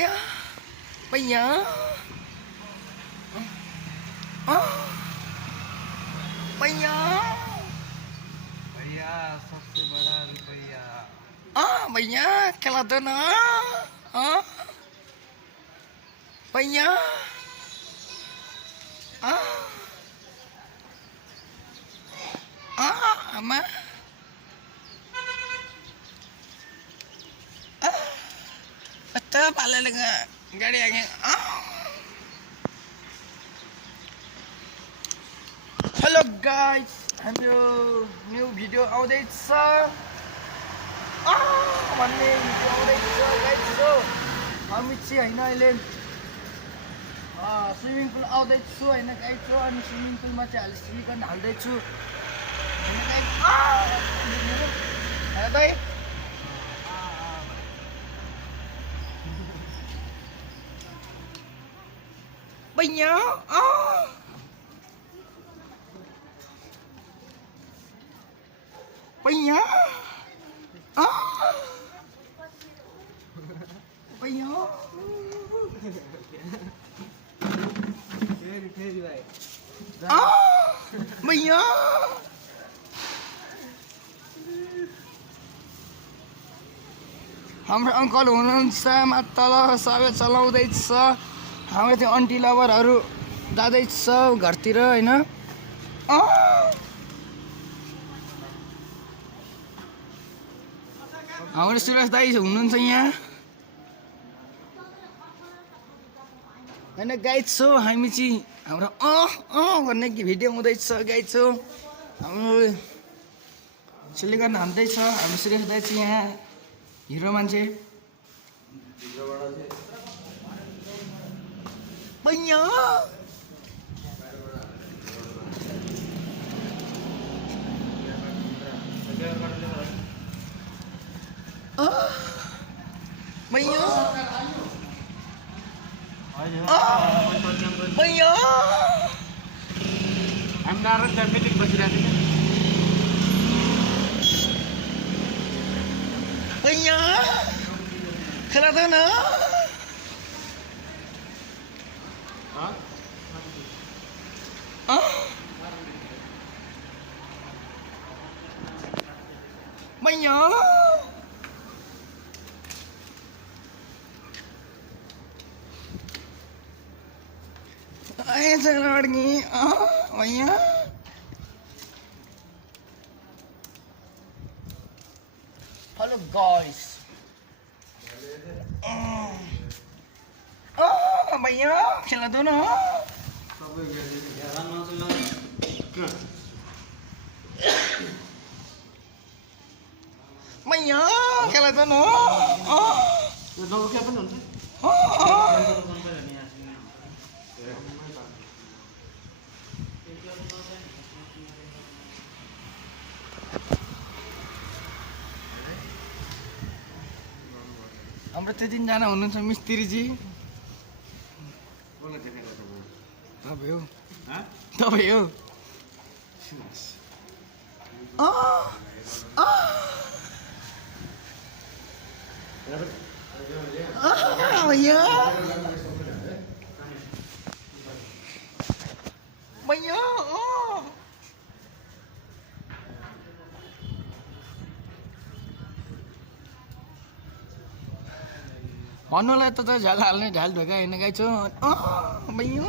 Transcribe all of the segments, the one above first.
भैया भैया भैया भैया सबसे बड़ा रुपया। भैया खिला दो ना भैया अम्मा betul pala dengan gari yang hello guys, I'm your new video update sir. One day video update sir guys. So हामी चाहिँ हैन अहिले स्विमिङ पुल आउँदै छु हैन गाइस हो अनि स्विमिङ पुलमा चाहिँ अहिले सिलिकन हाल्दै छु हैन गाइस हेर दाइ भैया भैया भैया भैया हाम्रो अङ्कल हुनुहुन्छ तल सबै चलाउँदैछ हाम्रो त्यो आन्टी लभरहरू जाँदैछ घरतिर हैन हाम्रो सुरज दाइ हुनुहुन्छ यहाँ हैन गाइज छौ हामी चाहिँ हाम्रो भन्ने कि भिडियो हुँदैछ गाइज छौ हाम्रो सिलिकन हान्दैछ हाम्रो सुरेश दाइ चाहिँ यहाँ हिरो मान्छे भैया भैया भैया हामी नारायण फ्यामिली बसिरहेको थियौँ भैया खेला दो ना भैया ऐसे लड़की भैया हेलो गाइस भैया खेला दो ना भैया खेला दो ना हाम्रो त्यो दिनजना हुनुहुन्छ मिस्त्रीजी तपाईँ हो भैया भैया भन्नुलाई त झ्याल हाल्ने झ्याल ढोका हेर्ने गाई छु भैया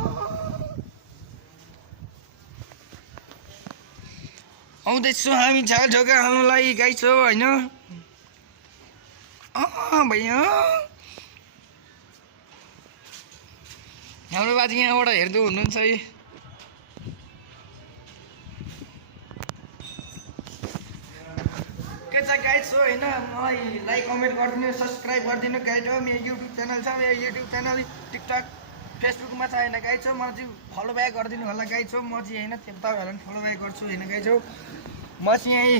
आउँदैछु हामी झ्याल ढोका हाल्नुलाई गाई छौ होइन भैया हाम्रो बाजे यहाँबाट हेर्दै हुनुहुन्छ है के छ गाइड हो होइन मलाई लाइक कमेन्ट गरिदिनु सब्सक्राइब गरिदिनु गाइड हो मेरो युट्युब च्यानल छ मेरो युट्युब च्यानल टिकटक फेसबुकमा छ होइन गाइड छ मलाई चाहिँ फलो ब्याक गरिदिनु होला गाइड छ म चाहिँ होइन तपाईँहरूलाई पनि फलो ब्याक गर्छु होइन गाइड हो म चाहिँ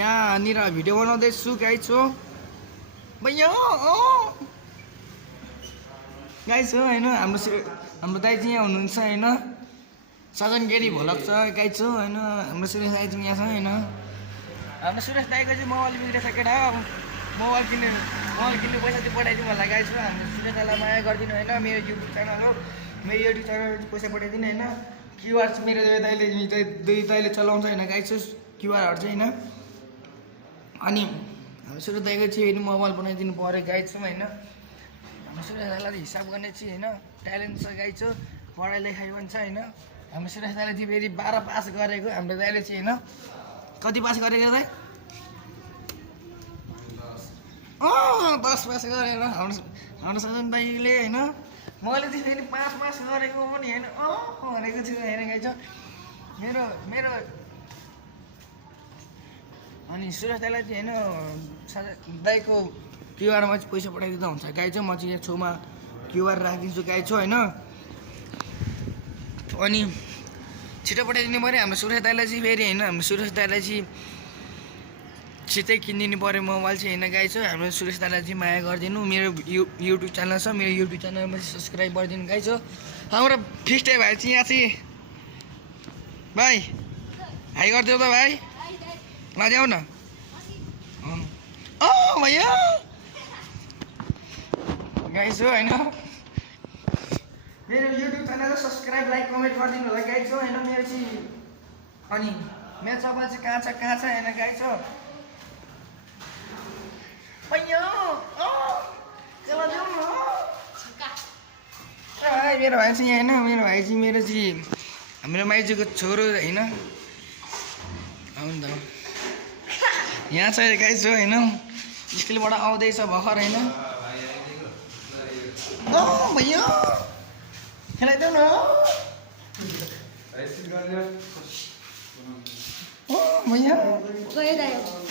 यहाँनिर भिडियो बनाउँदैछु गाइड छु भैया गाइड हो होइन हाम्रो दाइ चाहिँ यहाँ हुनुहुन्छ होइन सजन गिरी भोलक छ गाइड छु होइन हाम्रो सुरेश दाइ चाहिँ यहाँ छ होइन हाम्रो सुरेश दाइको चाहिँ मोबाइल बिग्रेछ केटा मोबाइल किन्ने पैसा चाहिँ पठाइदिनु होला गाइस हो हाम्रो सुरेश दाइलाई माया गरिदिनु होइन मेरो युट्युब च्यानल हो मेरो युट्युब च्यानल पैसा पठाइदिनु होइन क्युआर चाहिँ मेरो दाइले चलाउँछ होइन गाइस क्युआरहरू चाहिँ होइन अनि हाम्रो सुरेश दाइको चाहिँ फेरि मोबाइल बनाइदिनु पऱ्यो गाइस होइन हाम्रो सुरेश दाइलाई हिसाब गर्ने चाहिँ होइन ट्यालेन्ट छ गाइस हो पढाइ लेखाइ पनि छ होइन हाम्रो सुरेश दाइले चाहिँ फेरि 12 पास गरेको हाम्रो दाइले चाहिँ होइन कति पास गरेको दाइ 10 पास गरेर हाम्रो सजन दाइले होइन मैले चाहिँ फेरि 5 पास गरेको पनि होइन भनेको छु हेरेको छ मेरो अनि सुरेश दाइलाई चाहिँ होइन दाइको क्युआरमा चाहिँ पैसा पठाइदिँदा हुन्छ गाई चाहिँ म चाहिँ यहाँ छेउमा क्युआर राखिदिन्छु गाई छ होइन अनि छिटो पठाइदिनु पऱ्यो हाम्रो सुरेश दाइलाई चाहिँ फेरि होइन हाम्रो सुरेश दाइलाई चाहिँ छिटै किनिदिनु पऱ्यो मोबाइल चाहिँ होइन गाई छ हाम्रो सुरेश दाइलाई चाहिँ माया गरिदिनु मेरो युट्युब च्यानल छ मेरो युट्युब च्यानलमा चाहिँ सब्सक्राइब गरिदिनु गाई छ हाम्रो फिस्टे भाइ चाहिँ यहाँ चाहिँ भाइ हाई गरिदेऊ त भाइ माथि आऊ न भैया गाई छ होइन मेरो YouTube channel subscribe like comment गरिदिनु होला गाई छ होइन मेरो चाहिँ अनि मेरो चप्पल चाहिँ कहाँ छ होइन गाई छ मेरो भाइ चाहिँ यहाँ होइन मेरो भाइ चाहिँ मेरो चाहिँ हाम्रो माइजूको छोरो होइन आउनु त यहाँ छ गाई छ होइन स्कुलबाट आउँदैछ भर्खर होइन भैया खेलाइदेऊ न भैया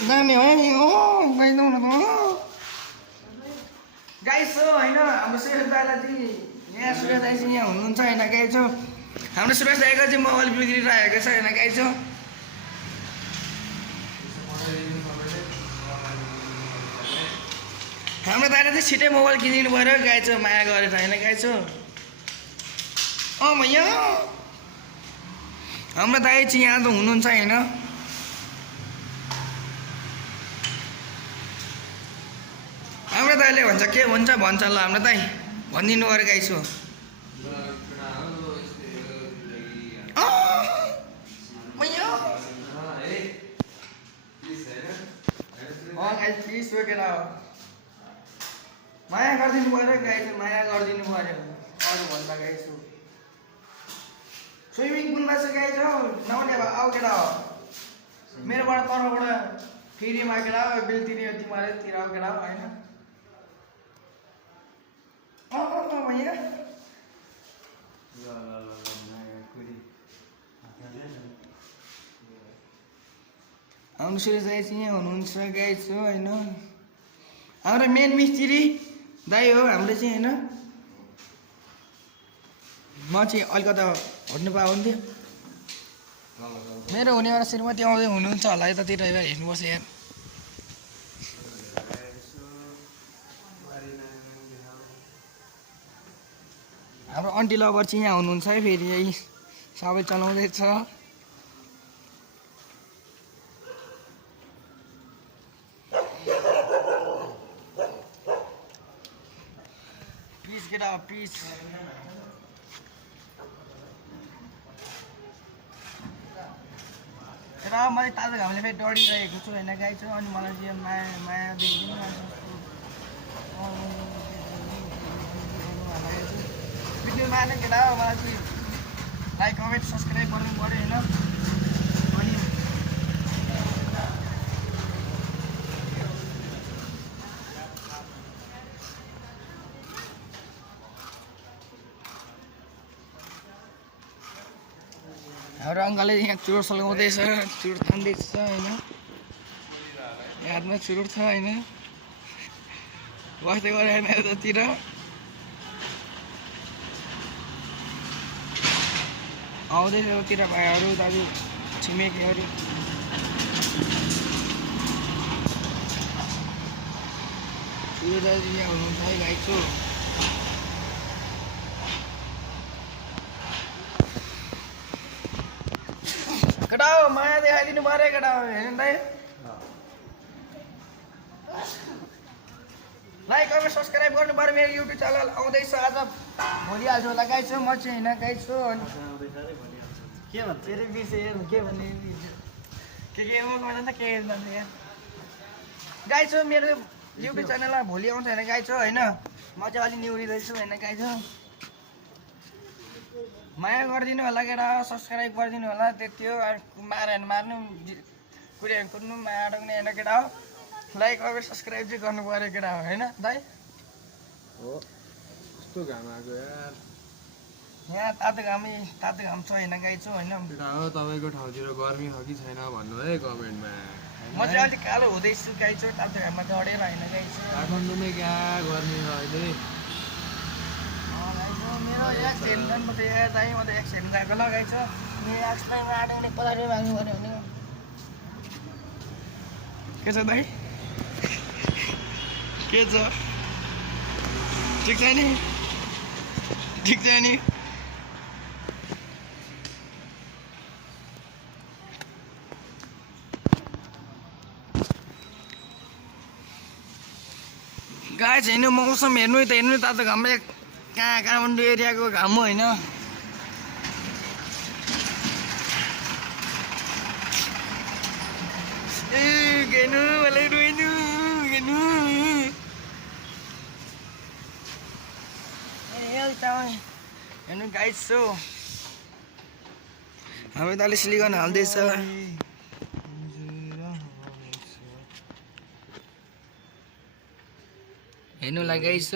जाने हो गइदेऊ न गाई छ होइन हाम्रो सुरेश दाइलाई चाहिँ यहाँ सुरेश दाइ चाहिँ यहाँ हुनुहुन्छ होइन गाई छ हाम्रो सुरेश दाइको चाहिँ मोबाइल बिग्रिरहेको छ होइन गाई छ हाम्रो दाइले चाहिँ छिटै मोबाइल किनिदिनु पऱ्यो गाई छ माया गरेर होइन गाई छ भैया हाम्रो दाइ चाहिँ यहाँ त हुनुहुन्छ होइन हाम्रो दाइले भन्छ के भन्छ ल हाम्रो दाइ भनिदिनु पऱ्यो गाई छु प्लिज रोकेर माया गरिदिनु पऱ्यो गाई छु माया गरिदिनु पऱ्यो अरू भन्दा गाई छु स्विमिङ पुलमा चाहिँ गाई छ नआउने अब आऊ केटा हो मेरोबाट तर्फबाट फ्रीमा केटा हो बिल तिर्यो तिमीहरूतिर आऊ केटा हो होइन भैया हाम्रो सुरेश दाइ चाहिँ यहाँ हुनुहुन्छ गाई छु होइन हाम्रो मेन मिस्त्री दाइ हो हाम्रो चाहिँ होइन म चाहिँ अलिकता हट्नु पाउँथ्यो मेरो हुनेवाला श्रीमती आउँदै हुनुहुन्छ होला यतातिर हेर्नुपर्छ यहाँ हाम्रो आन्टी लभर चाहिँ यहाँ हुनुहुन्छ है फेरि यही सबै चलाउँदैछ पिस केटा पिस र मैले ताजा घामले फेरि डढिरहेको छु होइन गाई छु अनि मलाई चाहिँ माया दिइदिनु भिडियो माने केटा हो मलाई चाहिँ लाइक कमेन्ट सब्सक्राइब गर्नु पऱ्यो होइन अनि हाम्रो अङ्कलले यहाँ चुरोट सल्काउँदैछ चुरोट तान्दैछ होइन हातमा चुरोट छ होइन बस्दै गऱ्यो होइन यतातिर आउँदैछ यतातिर भाइहरू दाजु छिमेकीहरू चुरो दाजु यहाँ हुनुहुन्छ है भाइ छु केटा हो माया देखाइदिनु पऱ्यो केटा हो हेर्नु दाइ लाइक कमेन्ट सब्सक्राइब गर्नु पर्यो मेरो युट्युब च्यानल आउँदैछ आज भोलिहाल्छु होला गाइस म चाहिँ होइन गाइस हो के भन्छ फेरि बिर्सेँ के भन्ने के भन्दा त के भन्छ यहाँ गाइस हो मेरो युट्युब च्यानलमा भोलि आउँछ होइन गाइस हो होइन म चाहिँ अलि निहुरिँदैछु होइन गाइस हो माया गरिदिनु होला केटा सब्सक्राइब गरिदिनु होला त्यति हो मार्यो भने मार्नु कुऱ्यो भने कुद्नु माया अडक्ने होइन केटा हो लाइक कमेन्ट सब्सक्राइब चाहिँ गर्नु पऱ्यो केटा हो होइन दाइ हो कस्तो घाम आएको यार यहाँ तातो घाम छ होइन गाई छु होइन केटा हो तपाईँको ठाउँतिर गर्मी छ कि छैन भन्नु है कमेन्टमा म चाहिँ अलिक कालो हुँदैछु गाई छु तातो घाममा डढेर होइन गाई छु काठमाडौँमै क्या गर्मी छ अहिले मेरो एक्सिडेन्ट पनि म त यहाँ दाइ म त एक्सिडेन्ट गएको लगाइ छ मेरो एक्सलाई आँट्ने पदार्थ माग्नु पऱ्यो भने के छ दाइ के छ ठिक छ नि ठिक छ नि गाई छैन मौसम हेर्नु त हेर्नु तातो घाम कहाँ काठमाडौँ एरियाको घाम हो होइन ए गेनु मलाई रोइनु गेनु हेर्नु गाइस छौ हामी त अलिक सिलिकन हाल्दैछ हेर्नु लगाइछ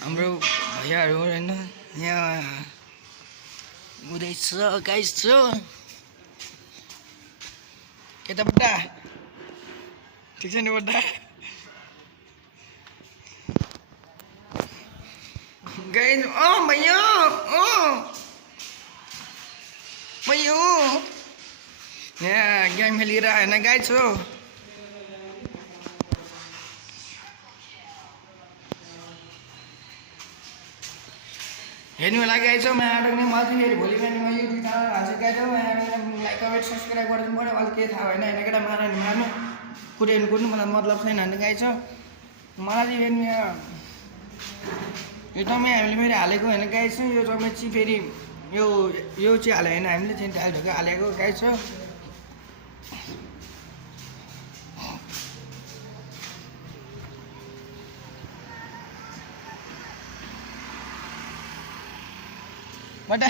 हाम्रो भैयाहरू होइन यहाँ हुँदैछ गाइस छ केटा बड्डा ठिक छ नि बड्डा गाइस भैया भैया यहाँ गेम खेलिएर होइन गाइस हो हेर्नु लागिरहेको छ माया अडक्ने म चाहिँ फेरि भोलि बिहान म युट्युब च्यानल हाल्छु गाइस हो माया लाइक कमेन्ट सब्सक्राइब गरिदिनु पऱ्यो अहिले केही थाहा भएन होइन केटा मार्यो भने मार्नु कुद्यो भने कुद्नु मलाई मतलब छैन भने गाइस हो मलाई चाहिँ फेरि यो टमै हामीले फेरि हालेको होइन गाइस हो यो टमै चाहिँ फेरि यो चाहिँ हाल्यो होइन हामीले चाहिँ टाइल ढोका हालेको गाइस हो बड्डा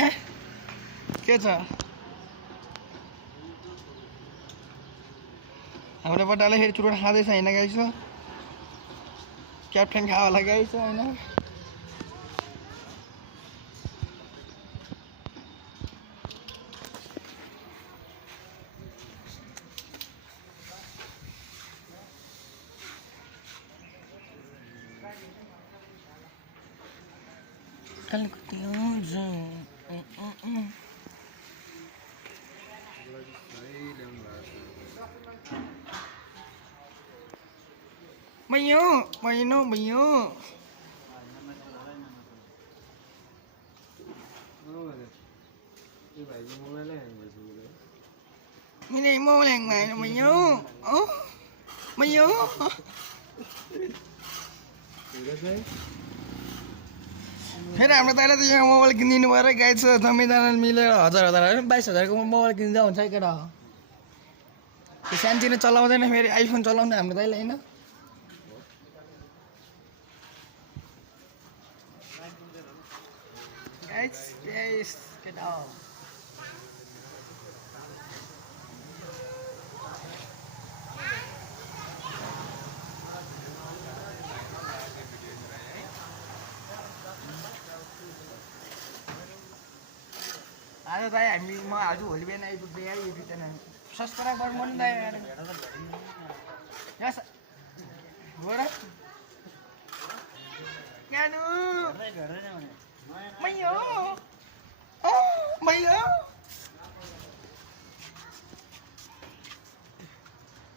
के छ हाम्रो बड्डाले फेरि चुरोट खाँदैछ होइन गाइस क्याप्टेन खा होला गाइस होइन भैया भैया भैया मैले मोबाइल ह्याङ भएन भैया भैया फेरि हाम्रो दाइले त यहाँ मोबाइल किनिदिनु पऱ्यो गाइस छ सबैजना मिलेर 1000 22,000को मोबाइल किन्दा हुन्छ है केटा त्यो सानोतिनो चलाउँदैन फेरि आइफोन चलाउने हाम्रो दाइले होइन गाइस केटा आज दाइ हामी म हाल्छु भोलि बिहान आइपुग्दै युट्युब च्यानल सब्सक्राइब गर्नु पनि दाइ ज्ञानु मैयो मैयो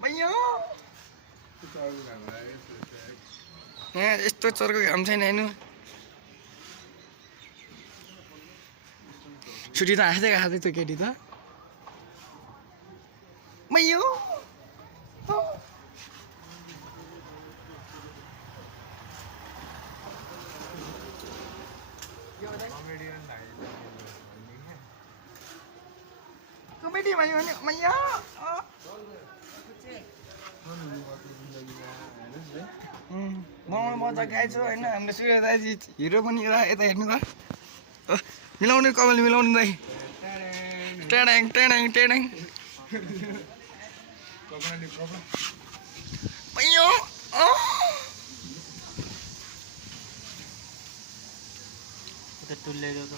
मैयो यहाँ यस्तो चर्को घाम छैन हेर्नु छुट्टी त हाँस्दै खाँदै त्यो केटी त मैयो दाइ कमेडियन लाग्यो कमेडी भयो भने मैया म मजा गाइछु होइन हाम्रो सूर्य दाइजी हिरो पनि यता हेर्नु त मिलाउने कपाल मिलाउने दाइ टेडेङ टेडेङ टेडेङ मैयो तुल्लेको त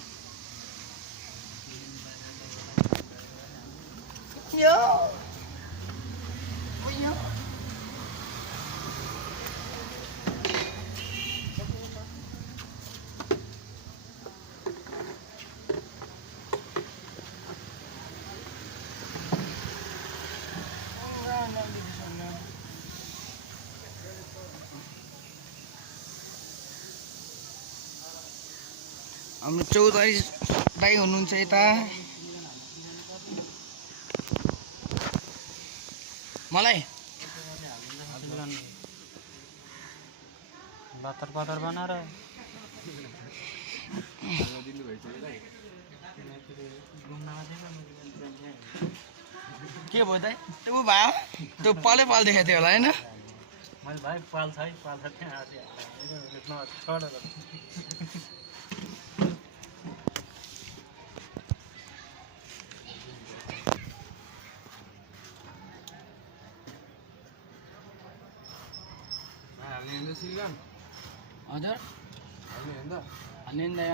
Yo. Yo. हाम्रो चौधरी दाइ हुनुहुन्छ यता मलाई बातर बातर बनाएर के भयो दाइ त्यो भयो त्यो पालै पाल देखाएको थियो होला होइन मैले भाइ पाल्छ है पाल्छ त्यहाँ छोड सिलिगन हजुर हेर्दा हाल्ने दाइ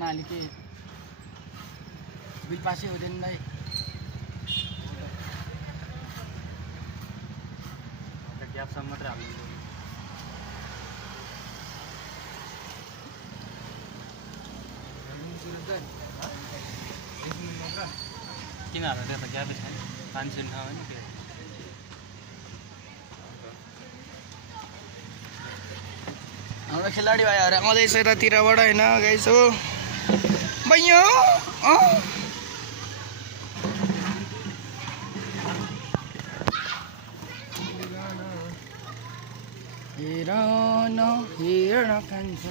नाली के बिल पासै हुँदैन दाइ ग्यापसम्म मात्रै हाल्नु किन हाल्नु त्यो त ग्यापै छैन पानी सुन ठाउँ होइन त्यो हाम्रो खेलाडी भाइहरू आउँदैछ यतातिरबाट होइन गाइस हो बैयो हेर कान्छ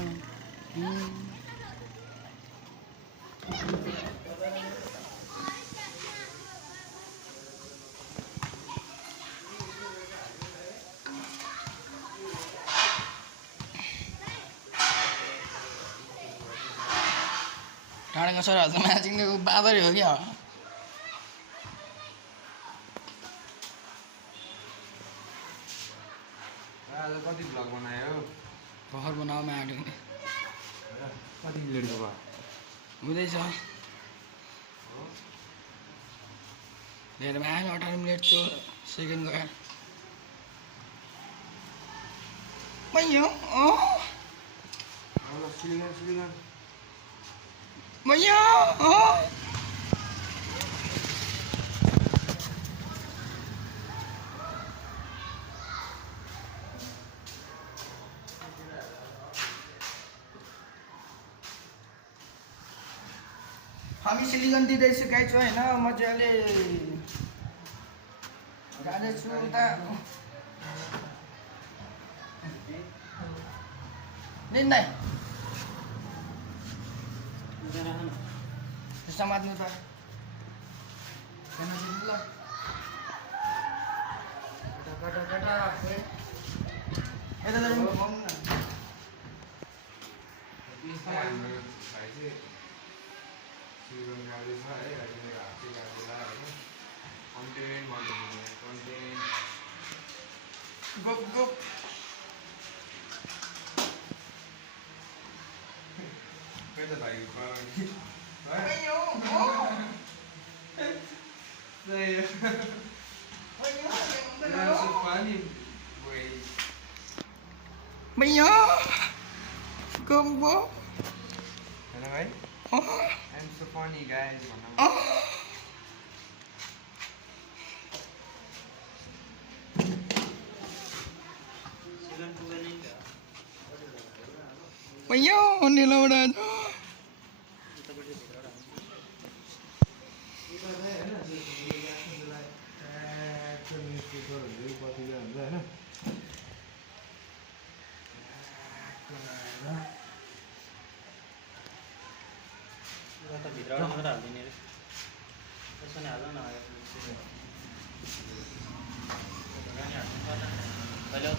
डाँडाको सरहरू त म्याचिङको बाँदरै हो क्या आज कति भ्लग बनायो भर्खर बनाउन आँट्यो कति मिनटको भयो हुँदैछ धेरै भयो 18 मिनट थियो सेकेन्ड गयो मैयो सिलिगन मैयो हामी सिलिगन दिँदैछु गाइस होइन मजाले जाँदैछु उता दिँदै समात्नु त ल यता सिलिगन गाडी छ है अहिले मेरो हात चाहिँ गाडीला होइन कन्टेन्ट भन्नु कन्टेन्ट गप गप खै त भाइ कराउने मैयो पानी मैयो गप गप हेलो भाइ I'm so funny guys भनौँ मैयो निलौडा त भित्रबाट मात्र हालिदिने रे त्यसो नि हाल न पहिले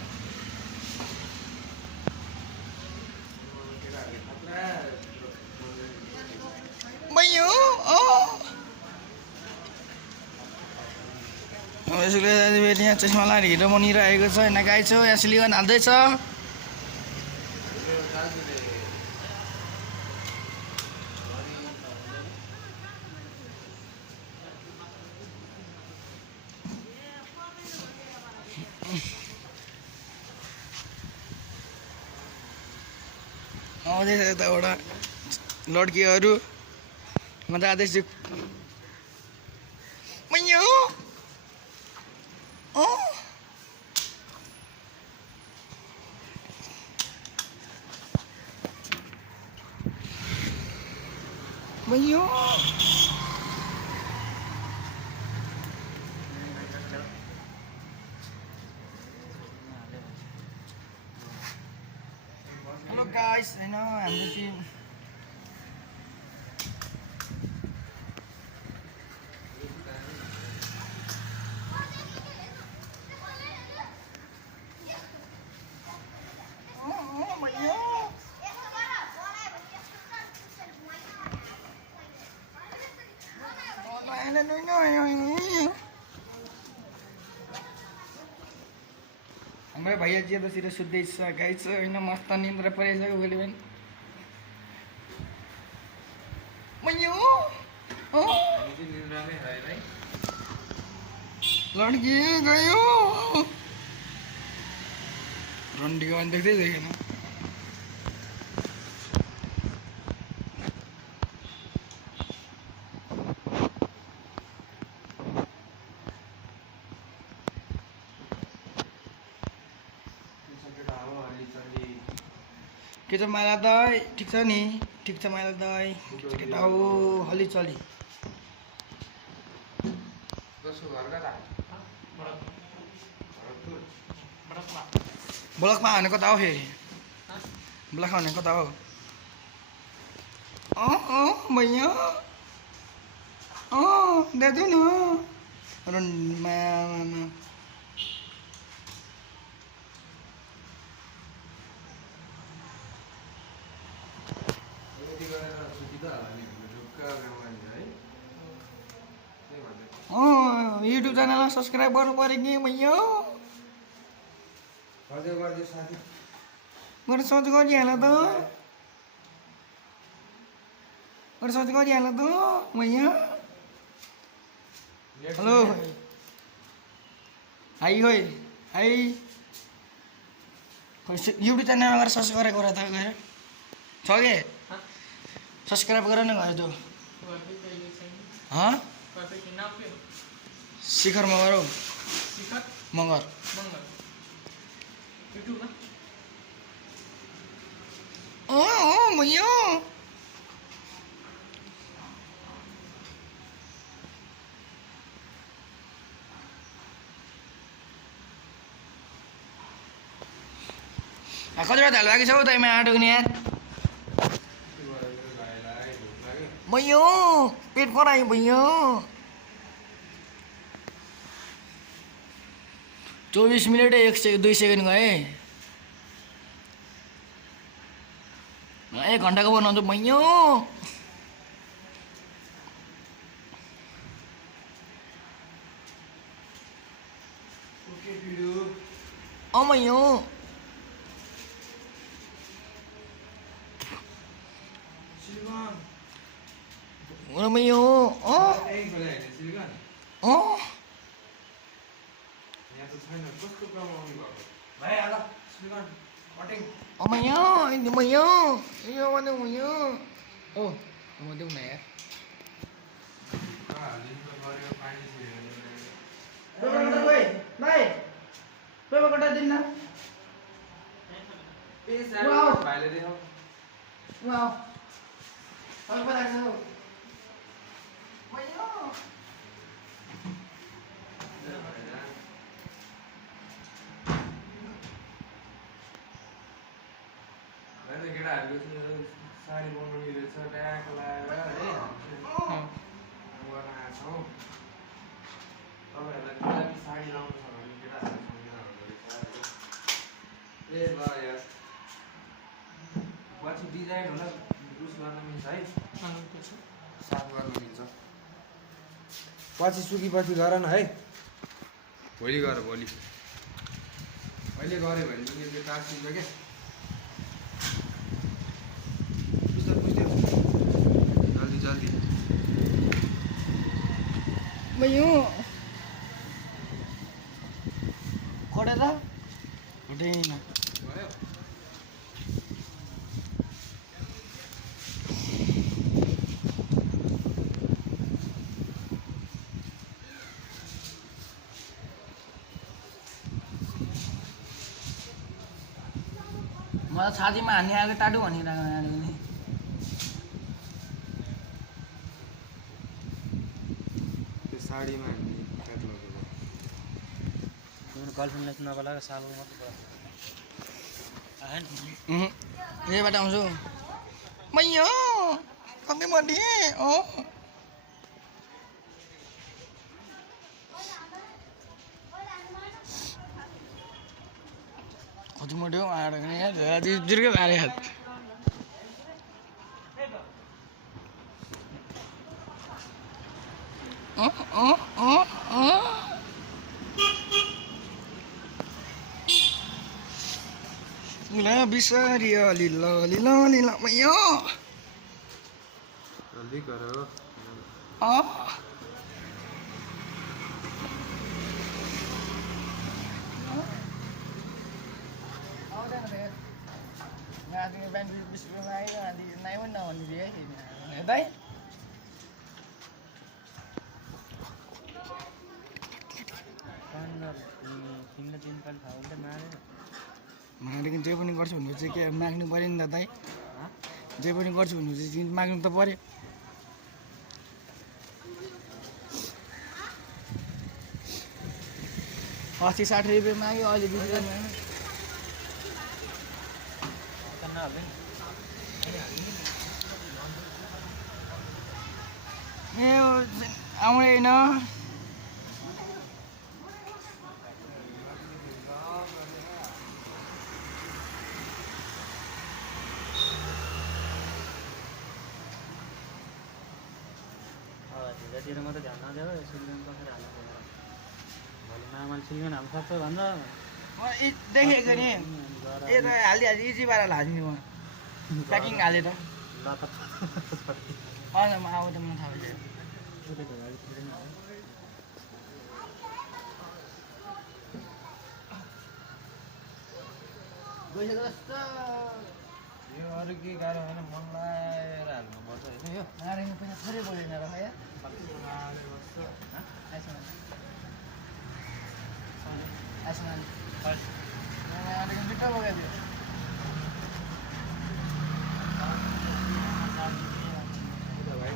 केटाहरूले खतरा मैयो यसले दाजुभाइले यहाँ चस्मा लाएर हिरो बनिरहेको छ होइन गाई छ यहाँ सिलिकन हाल्दैछ दाजुले आउँदैछ यताबाट लड्कीहरू म जाँदैछु मैयो मैयो हेलो गाइस होइन हाम्रो चाहिँ हाम्रो भैया जेबतिर सुत्दैछ गाई छ होइन मस्त निन्द्रा परिसक्यो भोलि बिहान मैयो हामी चाहिँ निन्द्रामै है है लड्की गयो रन्डीको भने देख्दै देखेन केटा हो अलि चलि के छ माइला दाइ ठिक छ नि ठिक छ माइला दाइ केटा हो अलि चली कसको घर कता भरतपुर ब्लकमा हाने कता हो फेरि ब्लकमा हाने कता हो भैया दाजु न यति गरेर सुति त होला नि ढुक्क बेमारी है त्यही भन्दै युट्युब च्यानललाई सब्सक्राइब गर्नु पऱ्यो कि भैया गरिदियो साथी मेरो सोच गरिहाल त मेरो सोच गरिहाल त भैया हेलो हाई खोइ हाई युट्युब च्यानलमा गएर सब्सक्राइब गर त गएर छ के सब्सक्राइब गर न गएर त्यो शिखर मगर हौ मगर भैया कतिवटा धाल भएको छ हौ तैँमा आँटो नि यार भैया पेट करायो भैया 24 मिनट 2 सेकेन्ड गए 1 घन्टाको बनाउँछु भैया भैया भैया भैया यो भन्नु भैया ओ म देऊ न यार कटा दिन ना भाइले देखाऊ वाओ और पता है भैया केटाहरूको साडी बनाउनु मिलेछ ट्याग लगाएर है गर्न आएको छौँ तपाईँहरूलाई गुलाबी साडी लाउनु छ भने केटाहरू सम्झिँदा हुँदो रहेछ ए ल यार पछि डिजाइन होला उस गर्न मिल्छ है साफ गर्न मिल्छ पछि सुकेपछि गर न है भोलि गर भोलि अहिले गऱ्यो भने पनि यो टाँसिन्छ क्या पुस्दै जल्दी जल्दी भयो खोडेर हुँदैन भयो मलाई छातीमा हान्ने आएको टाटो भनिरहेको नि त्यो साडीमा हामी काट लगेको तिम्रो गर्लफ्रेन्डलाई चाहिँ नबोलाएको सालको मात्रै आएन यहीबाट आउँछु मैयो कति बढी हो कति मोटो आएर जुर्कै मारे हात बिसरियो लिल लिल लिल मैयो जल्दी गर तिमीले तिनपालि थाहा हुन्छ मारेन मारेको जे पनि गर्छु भने चाहिँ के माग्नु पऱ्यो नि त दाइ जे पनि गर्छु भने चाहिँ माग्नु त पऱ्यो अस्ति 60 रुपियाँ माग्यो अहिले 20 रुपियाँ माग्यो ए आउँदैन तिर मात्रै ध्यान नदिएर सिलिगन कसरी हाल्नु पर्यो भोलि मामाले सिलिगन हाल्नु सक्छ भन्छ देखेको नि ए त हालिहाल्छ इजी पाराले हालिदिनु म प्याकिङ हालेर ल त हजुर म आउँदा म थाहा भइसक्यो गइसक्यो जस्तो यो अरू के गाह्रो होइन मन लगाएर हाल्नुपर्छ होइन यो नारायण पैसा थोरै बोलेन र या जुट्टा बोकाइदियो भाइ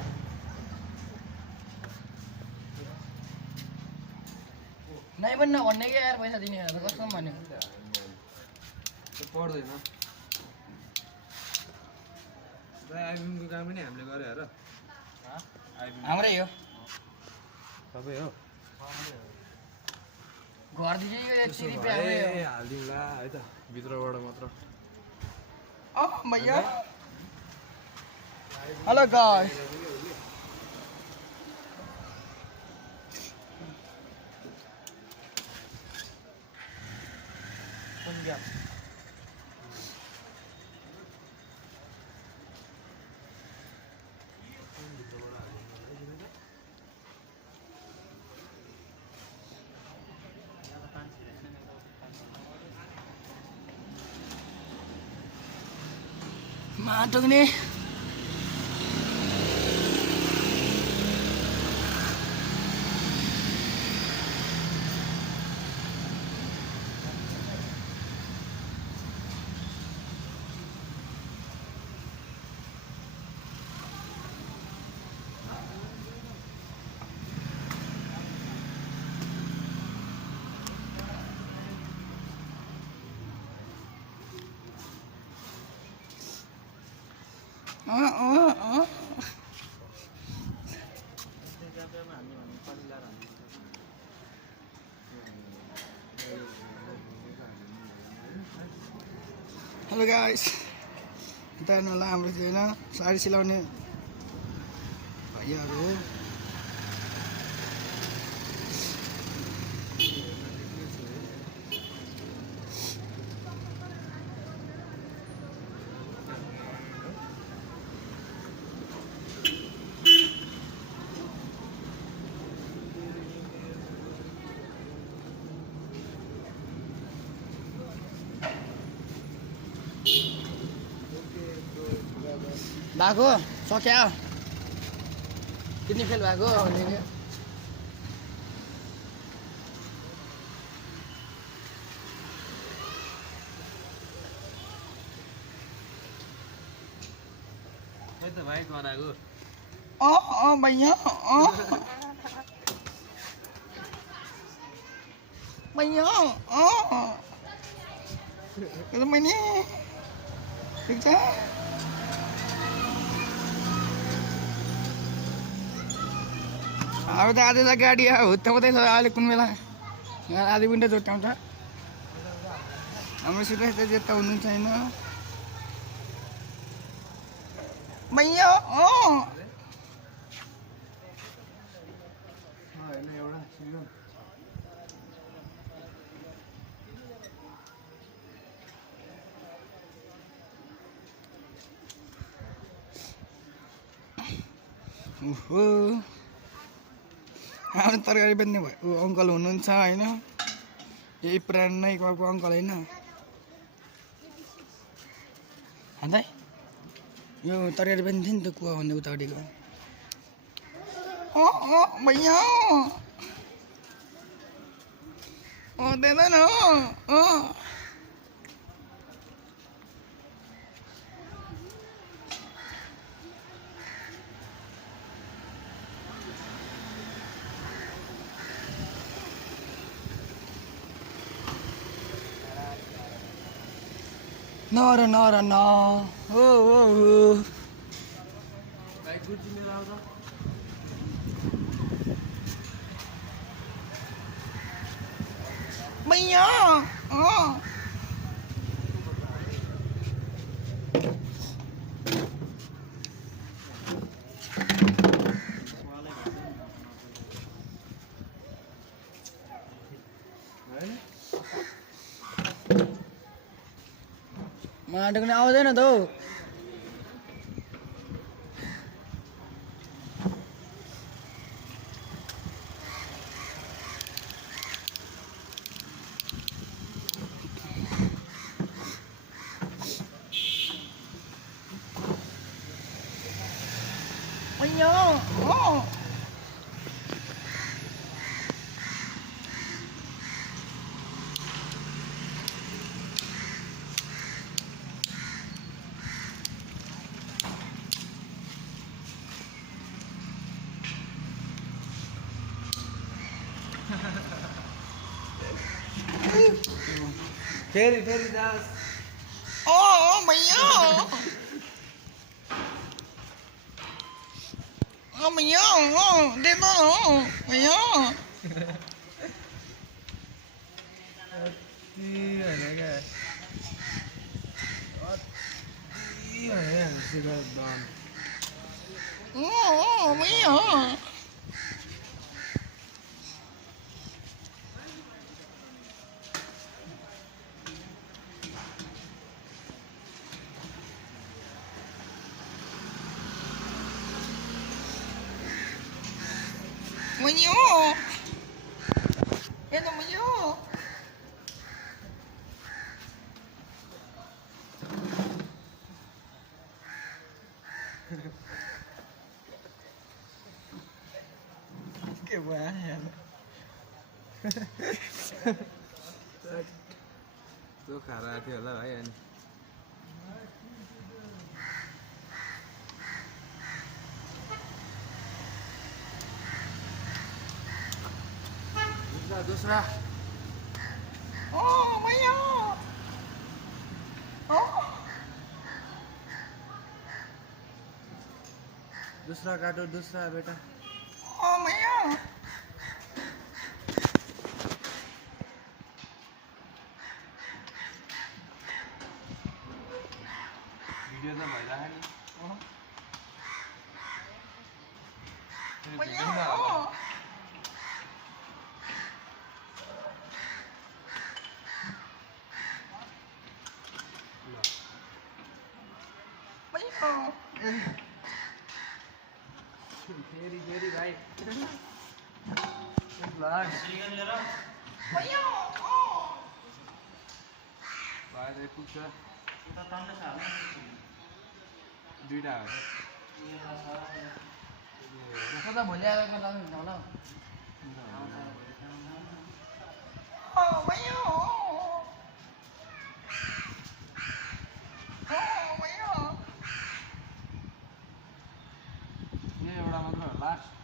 नै पनि नभन्ने क्या यार पैसा दिने भनेर कस्तो भन्यो त्यो पर्दैन आइबिङको काम पनि हामीले गऱ्यो हेर हाम्रै हो सबै हो घरदेखि त्यसो चिरिपे भए हाम्रै हो हालिदिउँला है त भित्रबाट मात्र भैया हेलो गाइस कुन ग्याप माटोक्ने ट्यापेमा हान्ने भने पछि लाएर हान्ने हेलो गाइस यता हेर्नु होला हाम्रो चाहिँ होइन साडी सिलाउने भैयाहरू हो भएको सक्यो किडनी फेल भएको भने खै त भाइ बनाएको भैया भैया मैले ठिक छ अब त आज त गाडी हुत्याउँदैछ अहिले कुन बेला आधी घन्टा जोत्याउँछ हाम्रो सिधै यता जेता हुनुहुन्छ होइन भैया ओहो हाम्रो तरकारी बेच्ने भयो अङ्कल हुनुहुन्छ होइन यही प्राण नै गएको अङ्कल होइन अन्त यो तरकारी बेच्ने थियो नि त कुवा भन्ने उतापट्टिको भैया दिँदैन नर नर न हो भाइ कुर्ती मिलाउँछ भैया माटो पनि आउँदैन त हौ फेरि जास भैया भैया दिँदैन भैया भैया Manyo! Ano manyo? के भयो यार त्यो खारा थियो होला भाइ अनि दूसरा भैया दूसरा काटो दूसरा बेटा ओ मैया भिडियो त भइरहेको नि मैया फेरि फेरि भाइ भाइ पुग्छ दुईवटा हो कता भोलि आएर लानु होला एउटा मात्र हो लास्ट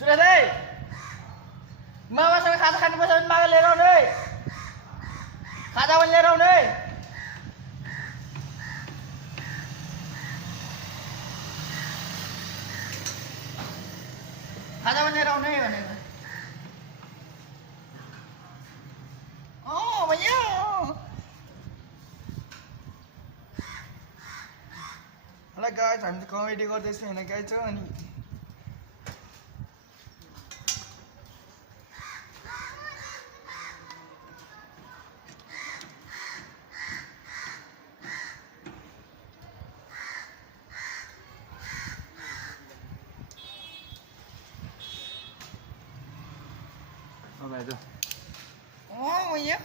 सुरेश है मामासँग खाजा खानुपर्छ भने मामा लिएर आउनु है खाजा पनि लिएर आउनु है खाजा पनि लिएर आउनु है भनेको भैया ल गाइस हामी चाहिँ कमेडी गर्दैछौँ होइन गाइस अनि भाइ त भैया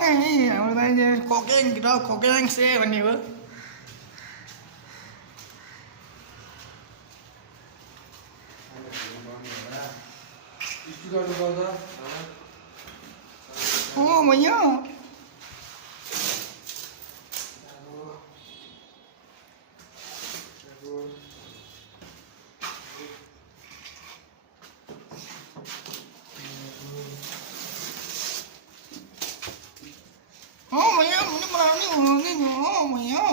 नानी हाम्रो नानी खोक्याङ र खोक्याङ से भन्ने हो गर्नुपर्छ भैया भैया मुझे बनानी होगी भैया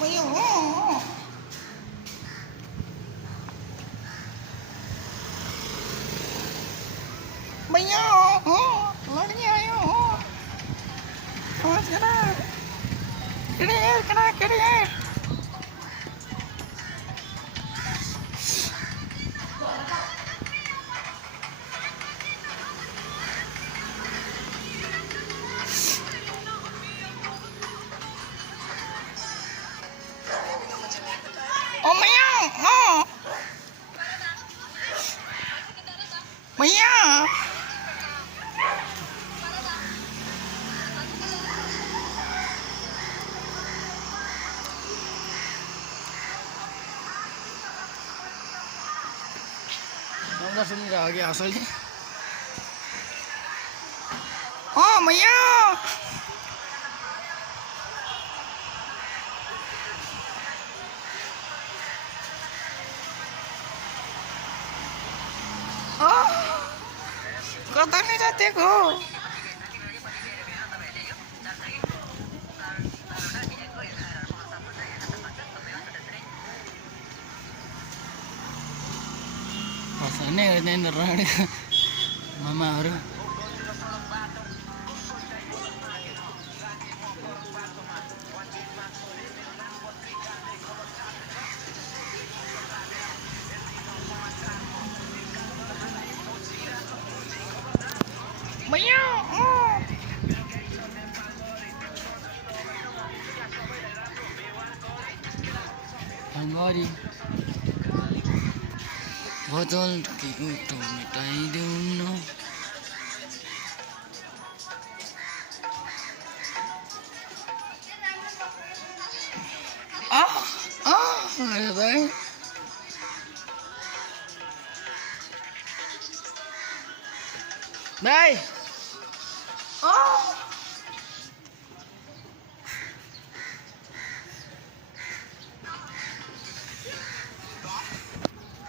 भैया भैया लड़की आयो करियर भैया सुनिरह गया असली भैया कता नहीं जाते को मामाहरू भैया हंगारी बोतल ढुकेको टो मेटाइदेऊ न भाइ भाइ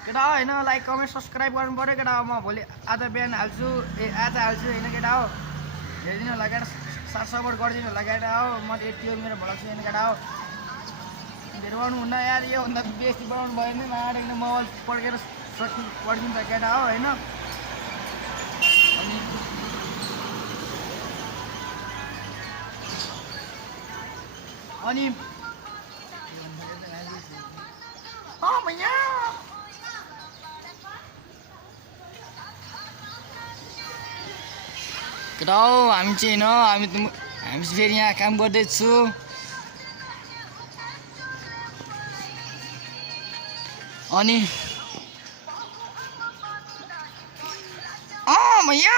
केटा हो होइन लाइक कमेन्ट सब्सक्राइब गर्नु पऱ्यो केटा हो म भोलि आज बिहान हाल्छु आज हाल्छु होइन केटा हो हेरिदिनु होला केटा साथ सपोर्ट गरिदिनु होला केटा हो म त यति हो मेरो भ्लग छैन केटा हो धेरै बनाउनु हुन्न यार योभन्दा बेसी बनाउनु भयो भने नआएर मोबाइल पड्केर पड्किन्छ केटा हो होइन अनि भैया केटा हो हामी चाहिँ होइन हामी चाहिँ फेरि यहाँ काम गर्दैछु अनि भैया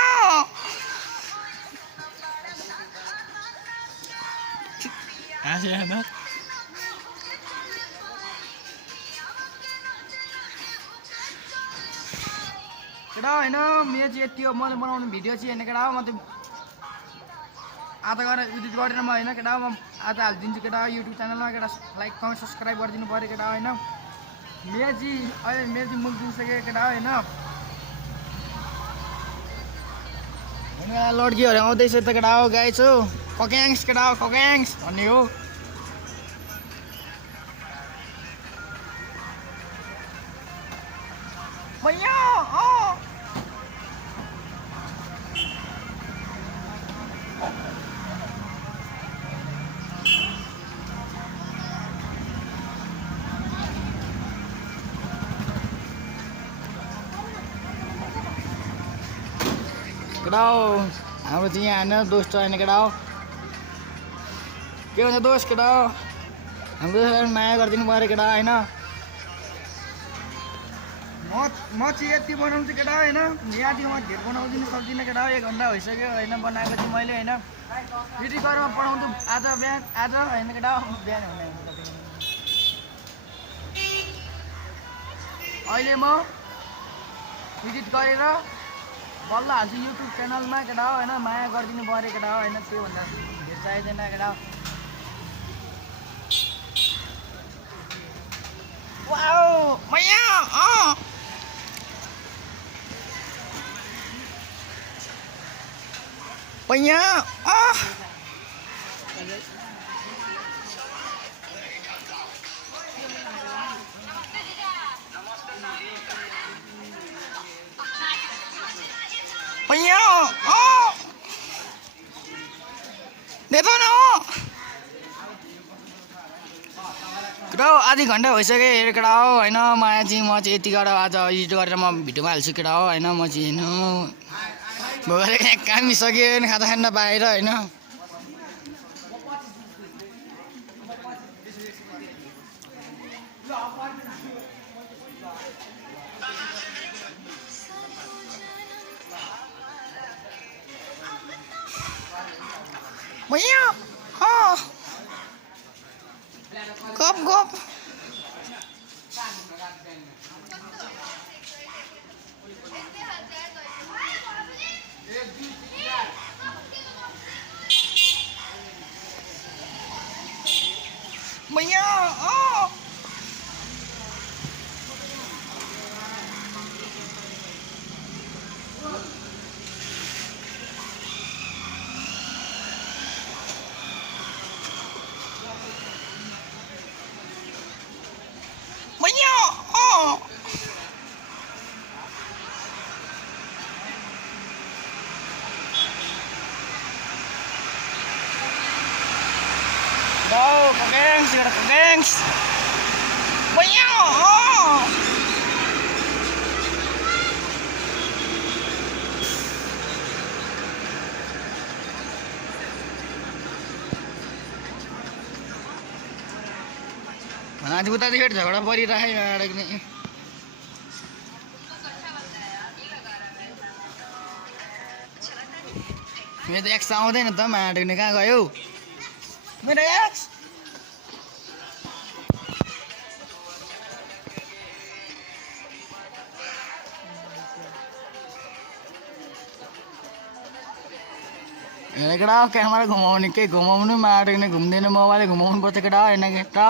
केटा होइन मेरो चाहिँ यति हो मैले बनाउने भिडियो चाहिँ होइन केटा हो म त आज गरेर एडिट गरेर म होइन केटा हो म आज हालिदिन्छु केटा हो युट्युब च्यानलमा केटा लाइक कमेन्ट सब्सक्राइब गरिदिनु पऱ्यो केटा होइन मेरो चाहिँ मुख दिइसक्यो केटा हो होइन लड्कीहरू आउँदैछ त केटा हो गाइस हो कक्याङ्स केटा हो कक्याङ्स भन्ने हो भैया केटा हो हाम्रो चाहिँ यहाँ होइन दोस्त छ होइन केटा हो के भन्छ दोस्त केटा हो हाम्रो माया गरिदिनु पऱ्यो केटा होइन म चाहिँ यति बनाउँछु केटा होइन यहाँदेखि म धेर बनाउदिनु सक्दिनँ केटा हो 1 घन्टा भइसक्यो होइन बनाएको चाहिँ मैले होइन एडिट गरेर पढाउँछु आज होइन केटा हो बिहान अहिले म एडिट गरेर बल्ल हाल्छु युट्युब च्यानलमा केटा हो होइन माया गरिदिनु पऱ्यो केटा हो होइन त्योभन्दा धेर चाहिँदैन केटा हो वाउ मैया भैया भैया दे दो न केटा हो आधी घन्टा भइसक्यो हेर केटा हो होइन माया चाहिँ म चाहिँ यति गरेर आज एडिट गरेर म भिडियोमा हाल्छु केटा हो होइन म चाहिँ होइन भोगेर यहाँ कामिसक्यो होइन खाँदा खाँदा बाहिर होइन भैया गप गप भैया Gengs, you gotta gengs. आज उतादेखि झगडा परिरहेको मेरो त एक्स आउँदैन त माया टेक्ने कहाँ गयो मेरो एक्स हेर केटा क्यामेरा घुमाउने केही घुमाउनु माया टेक्ने घुम्दैन मोबाइल घुमाउनु पर्छ केटा होइन केटा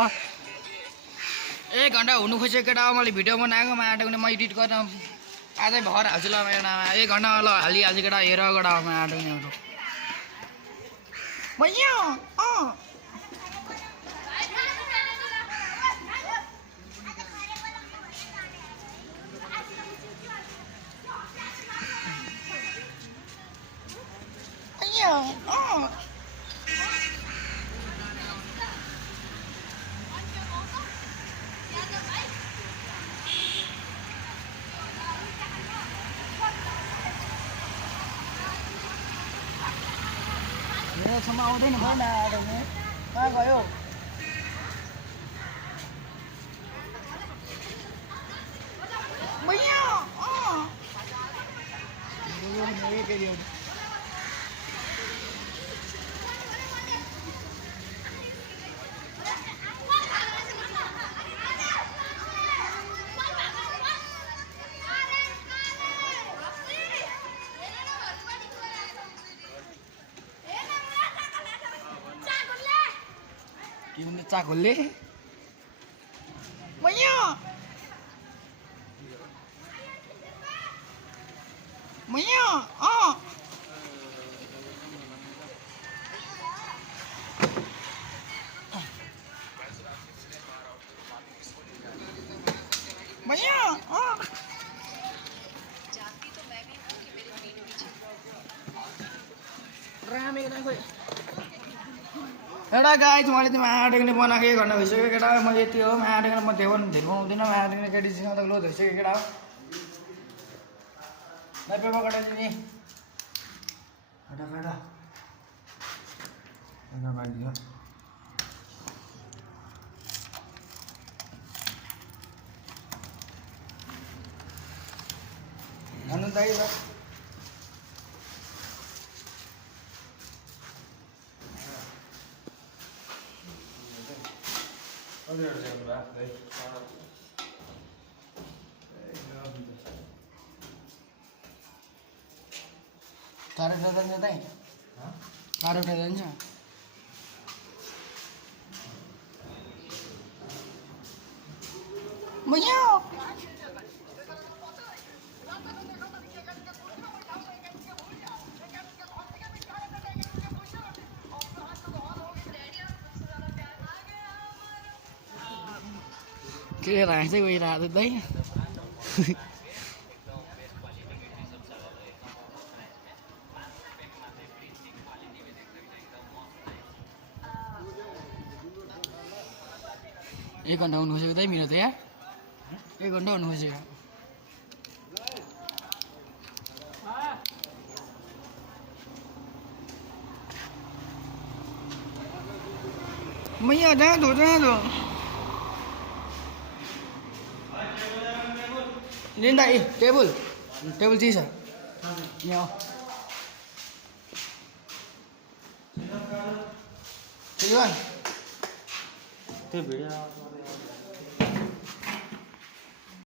1 घन्टा हुनु खोजेको केटा मैले भिडियो बनाएको माया टेक्ने म एडिट गर्न आजै भर हाल्छु ल मेरो नाममा 1 घन्टा ल हालिहाल्छु केटा हेर केटा माया टेक्नेहरू भैया मेरो छेउमा आउँदैन खै माया टेक्ने कहाँ गयो भैया के भन्छ चाकलले भैया भैया भैया एउटा गाई चाहिँ मैले त्यो माया टेक्ने बनाएको 1 घन्टा भइसक्यो केटा म यति हो माया टेक्ने म धेरै बनाउँदिनँ माया टेक्ने केटीसँग त लो भइसक्यो केटा ल पेपर कटाइदिनु नि कटा काटिदियो भन्नु दाइ टाढो उठा जान्छ दाइ टाढो उठा जान्छ भैया के राख्दै गइरहेको दाइ एक घन्टा हुनु खोजेको दाइ मेरो त यहाँ 1 घन्टा हुनु खोजेको भैया जहाँ दो लिन दाइ टेबल चाहिँ छ यहाँ त्यो भिडियो